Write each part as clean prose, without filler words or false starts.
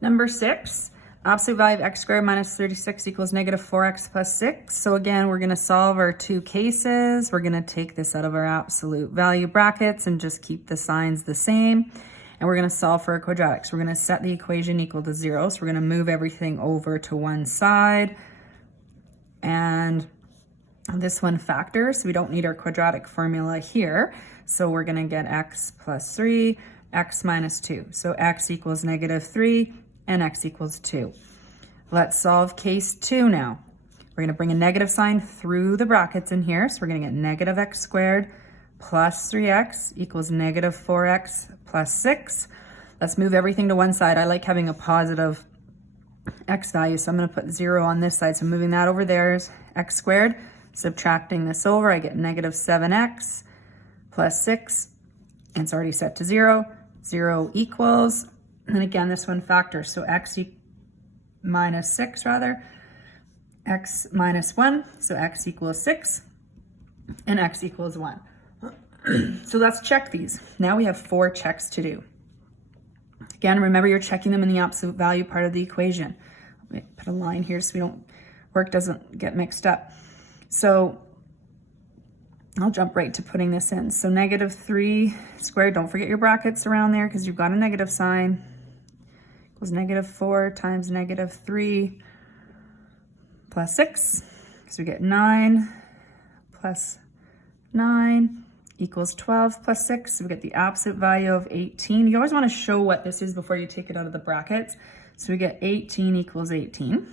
Number 6, absolute value of x squared minus 36 equals negative 4x plus 6. So again, we're going to solve our two cases. We're going to take this out of our absolute value brackets and just keep the signs the same. And we're going to solve for a quadratic. So we're going to set the equation equal to 0. So we're going to move everything over to one side. And this one factors, so we don't need our quadratic formula here. So we're going to get x plus 3, x minus 2. So x equals negative 3 and x equals 2. Let's solve case 2 now. We're going to bring a negative sign through the brackets in here. So we're going to get negative x squared plus 3x equals negative 4x plus 6. Let's move everything to one side. I like having a positive x value, so I'm going to put 0 on this side. So moving that over there is x squared. Subtracting this over, I get negative 7x plus 6. And it's already set to 0. 0 equals, and again, this one factors. So x minus 6 rather, x minus 1. So x equals 6 and x equals 1. So let's check these. Now we have 4 checks to do. Again, remember you're checking them in the absolute value part of the equation. Let me put a line here so work doesn't get mixed up. So I'll jump right to putting this in. So negative 3 squared, don't forget your brackets around there because you've got a negative sign, equals negative 4 times negative 3 plus 6. So we get 9 plus 9 equals 12 plus 6. So we get the absolute value of 18. You always want to show what this is before you take it out of the brackets. So we get 18 equals 18.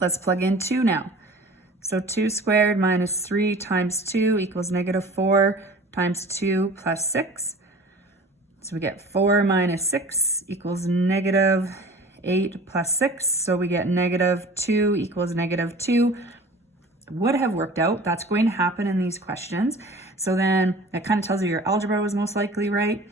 Let's plug in 2 now. So 2 squared minus 3 times 2 equals negative 4 times 2 plus 6. So we get 4 minus 6 equals negative 8 plus 6. So we get negative 2 equals negative 2. Would have worked out. That's going to happen in these questions. So then that kind of tells you your algebra was most likely right.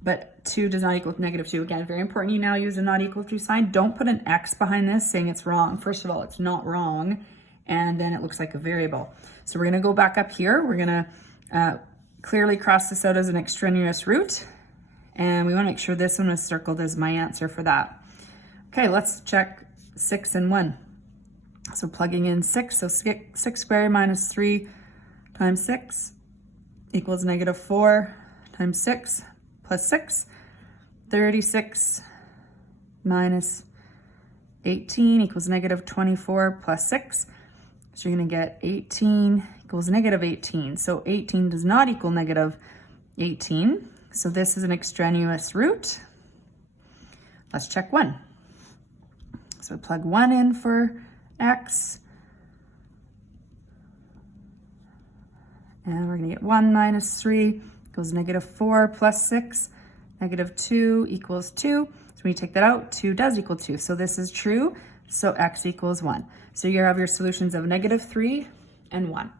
But 2 does not equal negative 2. Again, very important. You now use a not equal to sign. Don't put an X behind this saying it's wrong. First of all, it's not wrong. And then it looks like a variable. So we're going to go back up here. We're going to clearly cross this out as an extraneous root. And we want to make sure this one is circled as my answer for that. Okay, let's check 6 and 1. So plugging in 6, so 6 squared minus 3 times 6 equals negative 4 times 6 plus 6. 36 minus 18 equals negative 24 plus 6. So you're going to get 18 equals negative 18. So 18 does not equal negative 18. So this is an extraneous root. Let's check 1. So plug 1 in for x. And we're going to get 1 minus 3 equals negative 4 plus 6. Negative 2 equals 2. So when you take that out, 2 does equal 2. So this is true. So x equals 1. So you have your solutions of negative 3 and 1.